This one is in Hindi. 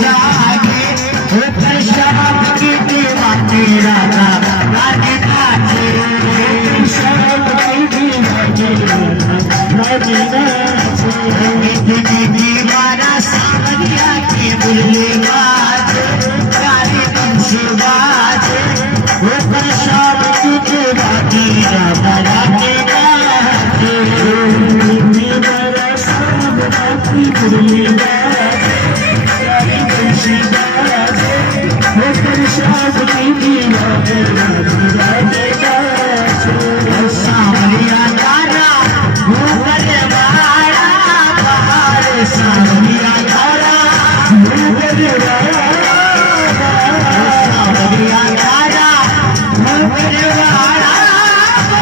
जागे ऊपर शाम की दीवाने राधा राधे नाचे शाम की दीवाने राधे दीवाना सावरिया के बुल्ले बाजे काले बंसी बाजे ऊपर शाम की दीवाने राधा राधे नाचे दीवाना सावरिया के बुल्ले